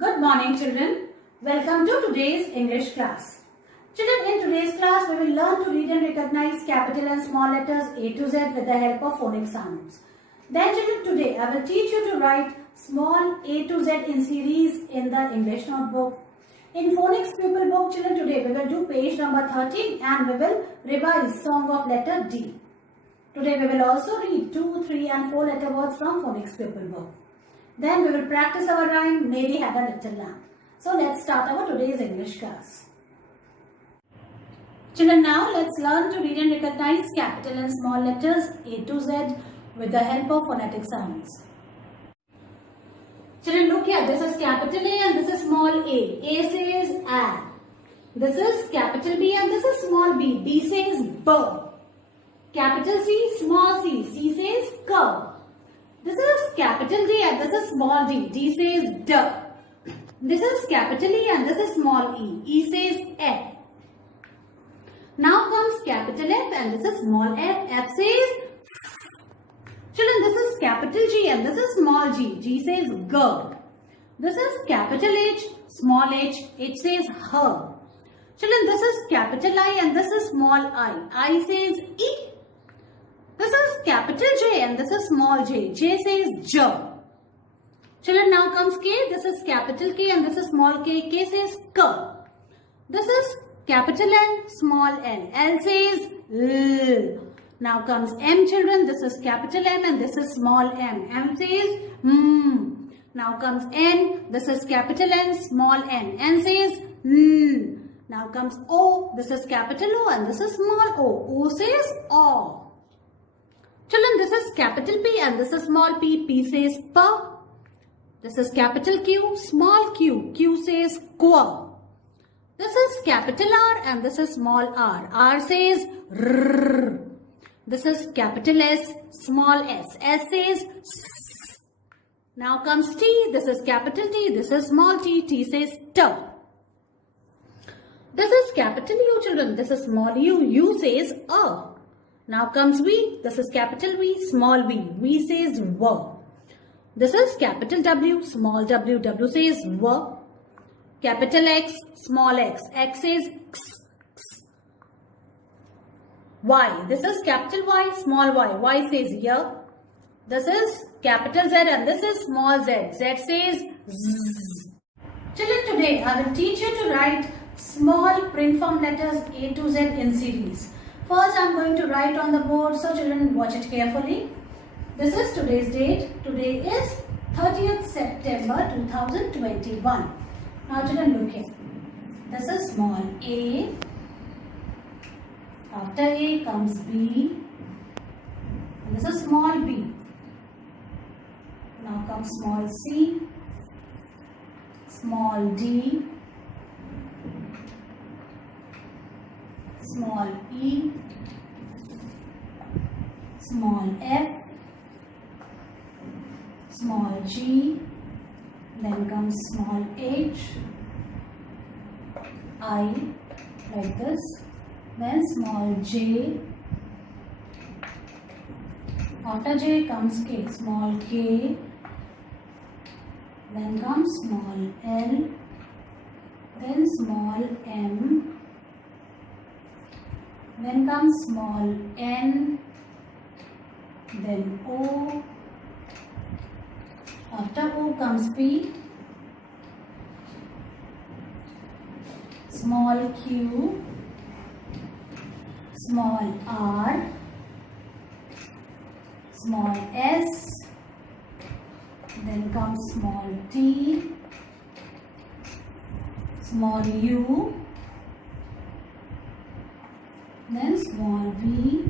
Good morning, children. Welcome to today's English class. Children, in today's class, we will learn to read and recognize capital and small letters A to Z with the help of phonic sounds. Then, children, today I will teach you to write small A to Z in series in the English notebook. In phonics pupil book, children, today we will do page number 13 and we will revise song of letter D. Today we will also read 2, 3 and 4 letter words from phonics pupil book. Then we will practice our rhyme, Mary Had a Little Lamb. So let's start our today's English class. Children, now let's learn to read and recognize capital and small letters A to Z with the help of phonetic sounds. Children, look here. This is capital A and this is small a. A says A. This is capital B and this is small b. B says B. Capital C, small c. C says K. This is capital D and this is small d. D says D. This is capital E and this is small e. E says F. Now comes capital F and this is small f. F says F. Children, this is capital G and this is small g. G says G. This is capital H, small h. H says H. Children, this is capital I and this is small I. I says E. This is capital J and this is small j. J says J. Children, now comes K. This is capital K and this is small k. K says K. This is capital N, small n. L says L. Now comes M, children. This is capital M and this is small m. M says M. Now comes N. This is capital N, small n. N says N. Now comes O. This is capital O and this is small o. O says O. Children, this is capital P and this is small p. P says P. This is capital Q, small q. Q says Qu. This is capital R and this is small r. R says R. This is capital S, small s. S says S. Now comes T. This is capital T. This is small t. T says T. This is capital U, children. This is small u. U says A. Now comes V. This is capital V, small v. V says W. This is capital W, small w. W says W. Capital X, small x. X says X. X. Y. This is capital Y, small y. Y says Y. This is capital Z and this is small z. Z says Z. Children, today I will teach you to write small print form letters A to Z in series. First, I am going to write on the board, so children watch it carefully. This is today's date. Today is 30th September 2021. Now children, look here. This is small a. After A comes B. And this is small b. Now comes small c. Small d. Small e, small f, small g, then comes small h, I, like this, then small j, after j comes k, small k, then comes small l, then small m, then comes small n, then O, after O comes P, small q, small r, small s, then comes small t, small u, then small v,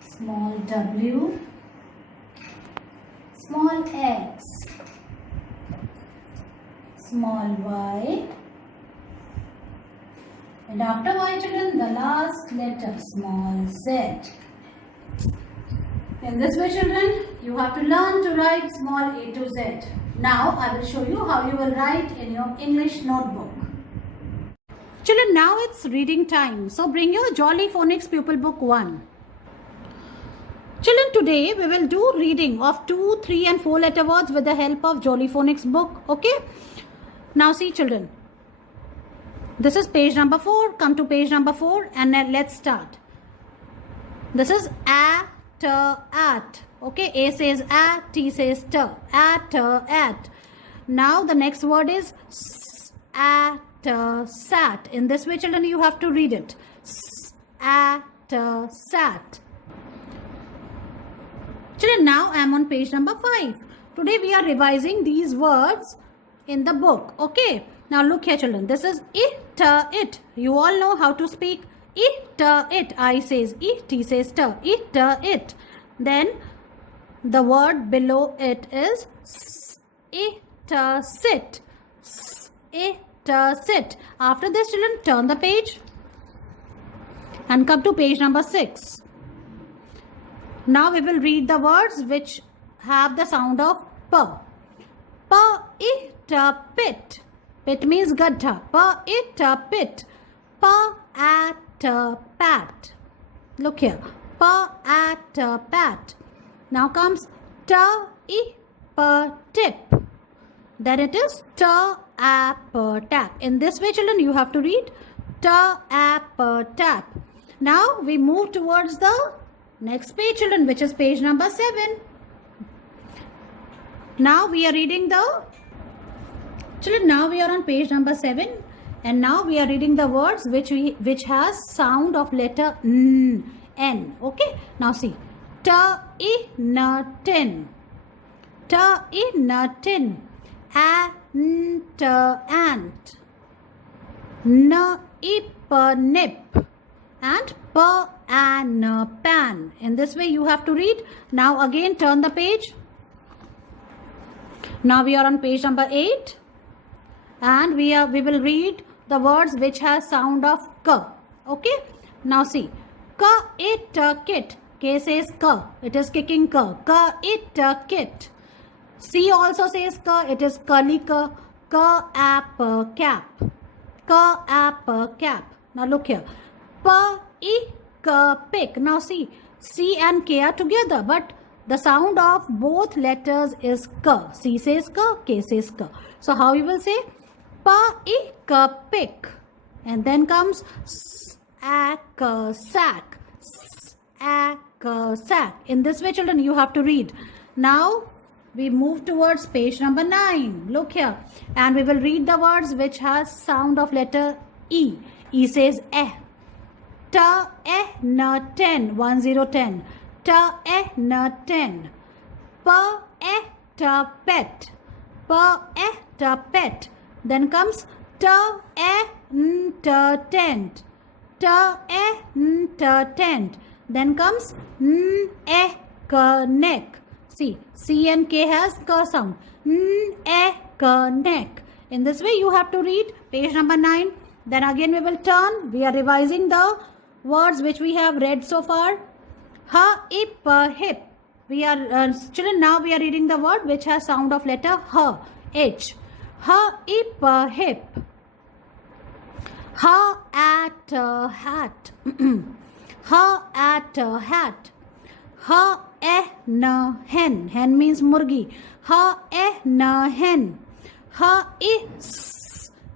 small w, small x, small y, and after y, children, the last letter, small z. In this way, children, you have to learn to write small a to z. Now, I will show you how you will write in your English notebook. Children, now it's reading time. So bring your Jolly Phonics Pupil Book 1. Children, today we will do reading of 2, 3 and 4 letter words with the help of Jolly Phonics book. Okay. Now see children, this is page number 4. Come to page number 4 and then let's start. This is at. Okay, A says at, T says t. At. Now the next word is sat. In this way children you have to read it. Sat. Children, now I am on page number 5. Today we are revising these words in the book. Okay. Now look here children. This is it. You all know how to speak it. I says it. T says t. It. Then the word below it is sit. Sit. After this children, turn the page and come to page number 6. Now we will read the words which have the sound of p. Pit. Pit means gadha. Pit. Pat. Look here. Pat. Now comes tip. Then it is tap. In this way children you have to read tap. Now we move towards the next page children, which is page number 7. Now we are reading now we are on page number 7 and now we are reading the words which has sound of letter N. Okay. Now see. Tin. Ant. Nip. And pan. In this way you have to read. Now again turn the page. Now we are on page number 8 and we will read the words which has sound of k. Okay. Now see. Kit. K says k. It is kicking k. Kit. C also says k. It is curly k. Cap. Now look here. Pick. Now see. C and K are together, but the sound of both letters is k. C says k. K says k. So how you will say? Pick. And then comes sack. Sack. In this way children you have to read. Now we move towards page number 9. Look here. And we will read the words which has sound of letter E. E says eh. 10. 10. 10. Pet. Then comes tent. Then comes neck. See, C and K has k sound. Neck. In this way you have to read page number 9. Then again we will turn. We are revising the words which we have read so far. Hip. We are children, now we are reading the word which has sound of letter H. Hip. Hat. Hen. Hen means murgi. Hen.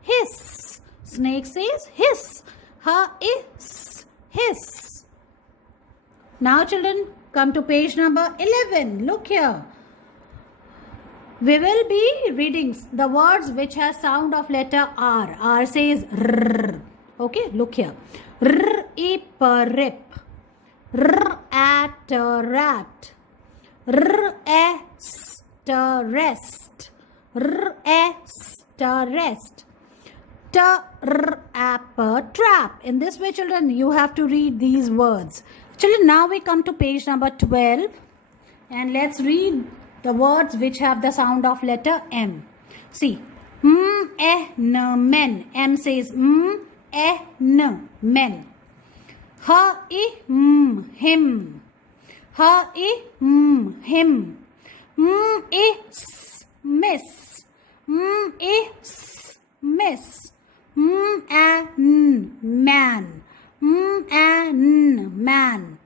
Hiss. Snake says hiss. Hiss. Now children, come to page number 11. Look here. We will be reading the words which has sound of letter R. R says R. Okay, look here. Rip. Rat. Rest. Trap. In this way children you have to read these words. Children, now we come to page number 12 and let's read the words which have the sound of letter M. See. Men. M says men. Him. Him. Miss. Miss. Man.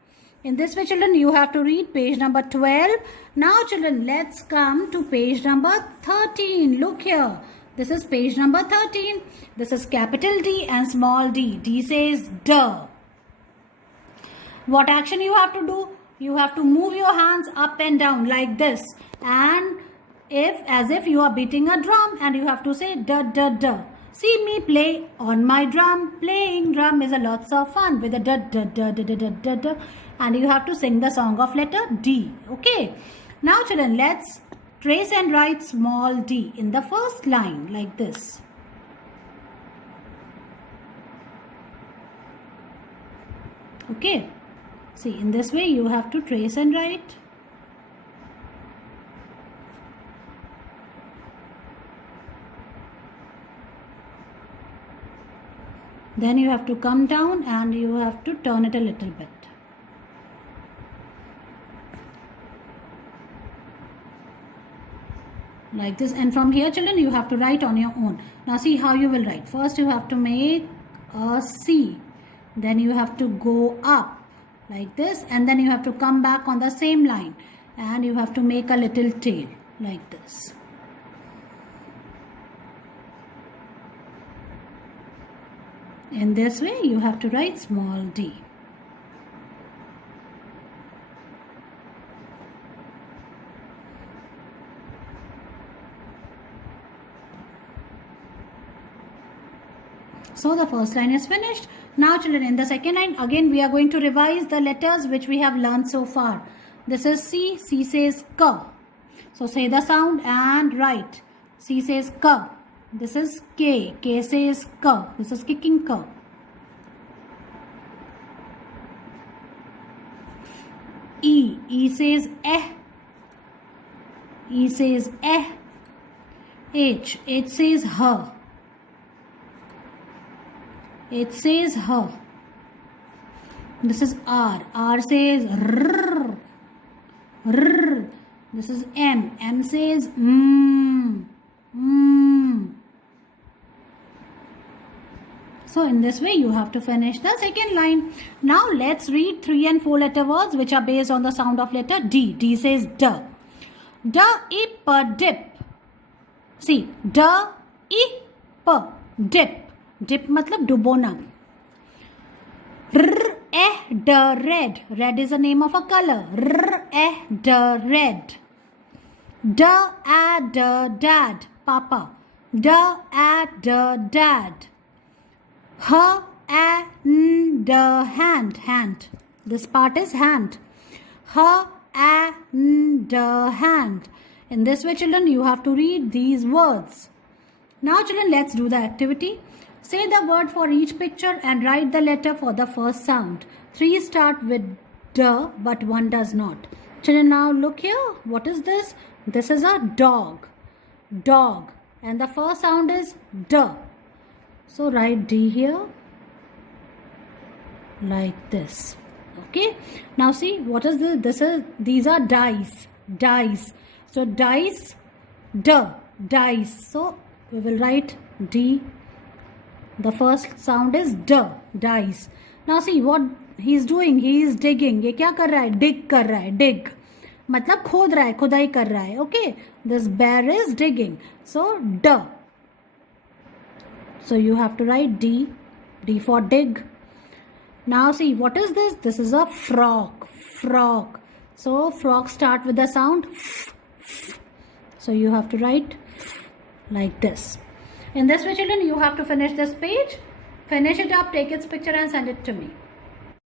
In this way children you have to read page number 12. Now children, let's come to page number 13. Look here. This is page number 13. This is capital D and small d. D says duh. What action you have to do? You have to move your hands up and down like this, and as if you are beating a drum, and you have to say duh duh duh. See me play on my drum. Playing drum is a lots of fun with a duh duh duh duh duh duh duh duh. And you have to sing the song of letter D. Okay. Now children, let's trace and write small d in the first line like this. Okay. See, in this way you have to trace and write. Then you have to come down and you have to turn it a little bit. Like this, and from here children you have to write on your own. Now see how you will write. First you have to make a C, then you have to go up like this, and then you have to come back on the same line and you have to make a little tail like this. In this way you have to write small d. So the first line is finished. Now children, in the second line again we are going to revise the letters which we have learned so far. This is C. C says K. So say the sound and write. C says K. This is K. K says K. This is kicking K. E. E says Eh. E says Eh. H. H says H. It says her. This is R. R says rrr. Rrr. This is M. M says So in this way you have to finish the second line. Now let's read 3 and 4 letter words which are based on the sound of letter D. D says duh. Duh, ip, dip. See, duh, ip, dip. Dip matlab dubona. R, d, red. Red is the name of a color. R, d, red. D, dad. Papa. D, dad. H, d, hand. This part is hand. H, d, hand. In this way children you have to read these words. Now children, let's do the activity. Say the word for each picture and write the letter for the first sound. 3 start with D, but 1 does not. Children, now look here. What is this? This is a dog. Dog. And the first sound is D. So write D here. Like this. Okay. Now see, what is this? These are dice. Dice. So dice, D. Dice. So we will write D. The first sound is D, dice. Now see what he is doing. He is digging. ये क्या कर रहा है? Dig कर रहा है. Dig. मतलब खोद रहा है. खुदाई कर रहा है. Okay. This bear is digging. So D. So you have to write D. D for dig. Now see what is this? This is a frog. Frog. So frog start with the sound F. F. So you have to write F like this. In this way children you have to finish this page. Finish it up, take its picture and send it to me.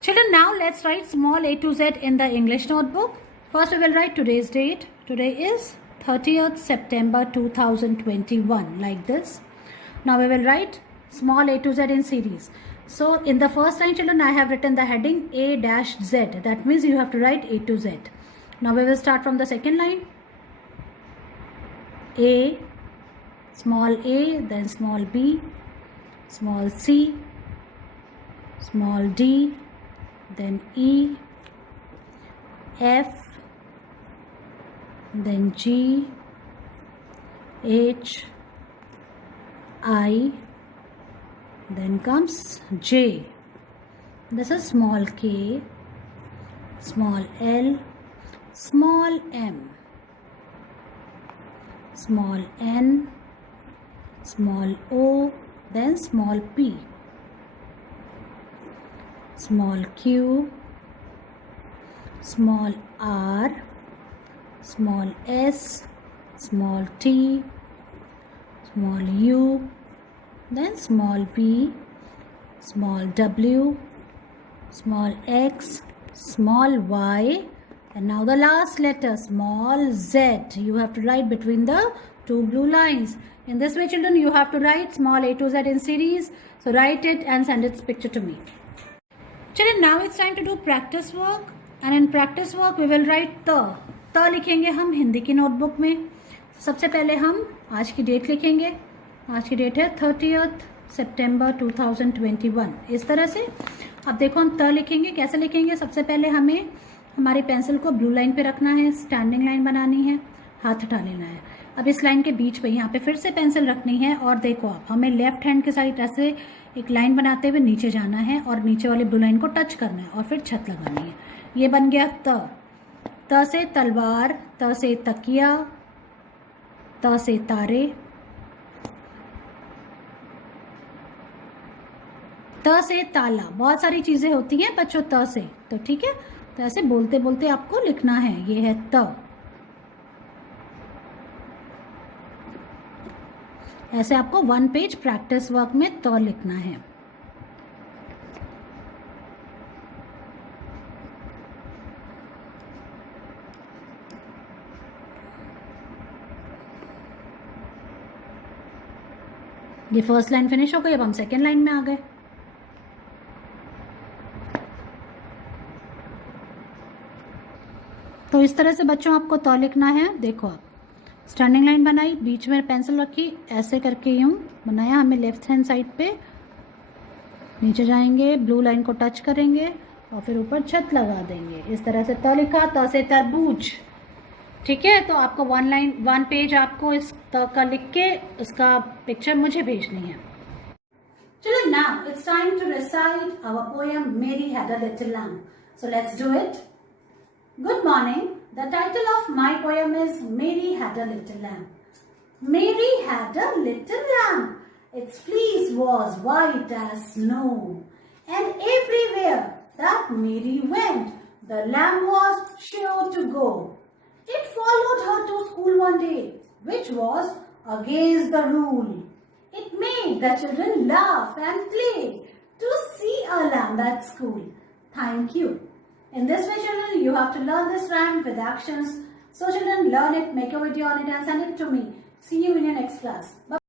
Children, now let's write small a to z in the English notebook. First we will write today's date. Today is 30th September 2021 like this. Now we will write small a to z in series. So in the first line children I have written the heading A-Z. That means you have to write A to Z. Now we will start from the second line. A, small a, then small b, small c, small d, then E, F, then G, H, I, then comes J. This is small k, small l, small m, small n, small o, then small p, small q, small r, small s, small t, small u, then small v, small w, small x, small y, and now the last letter, small z. You have to write between the two blue lines. In this way, children, you have to write small a to z in series. So write it and send its picture to me. Children, now it's time to do practice work. And in practice work, we will write त लिखेंगे हम हिंदी की notebook में. सबसे पहले हम आज की डेट लिखेंगे. आज की डेट है 30th सितंबर 2021. इस तरह से अब देखो हम त लिखेंगे. कैसे लिखेंगे? सबसे पहले हमें हमारी पेंसिल को ब्लू लाइन पे रखना है, स्टैंडिंग लाइन बनानी है, हाथ हटा लेना है. अब इस लाइन के बीच पे यहाँ पे फिर से पेंसिल रखनी है और देखो आप हमें लेफ्ट हैंड के साइड ऐसे एक लाइन बनाते हुए नीचे जाना है और नीचे वाली ब्लू लाइन को टच करना है और फिर छत लगानी है. ये बन गया त से तलवार, त से तकिया, त से तारे, त से ताला. बहुत सारी चीजें होती हैं बच्चों त से, तो ठीक है. तो ऐसे बोलते बोलते आपको लिखना है. ये है त. ऐसे आपको 1 पेज प्रैक्टिस वर्क में त लिखना है. ये फर्स्ट लाइन फिनिश हो गई. अब हम सेकेंड लाइन में आ गए. तो इस तरह से बच्चों आपको त लिखना है. देखो आप स्टैंडिंग लाइन बनाई, बीच में पेंसिल रखी, ऐसे करके यूं बनाया. हमें लेफ्ट हैंड साइड पे नीचे जाएंगे, ब्लू लाइन को टच करेंगे और फिर ऊपर छत लगा देंगे. इस तरह से त लिखा. त से तरबूज. ठीक है. तो आपको 1 पेज आपको इस त का लिख के उसका पिक्चर मुझे भेजनी है. चलो now it's time to recite our poem Mary Had a Little Lamb. So let's do it. Good morning. The title of my poem is Mary Had a Little Lamb. Mary had a little lamb. Its fleece was white as snow. And everywhere that Mary went, the lamb was sure to go. It followed her to school one day, which was against the rule. It made the children laugh and play to see a lamb at school. Thank you. In this way, children, you have to learn this rhyme with actions. So children, learn it, make a video on it and send it to me. See you in your next class. Bye.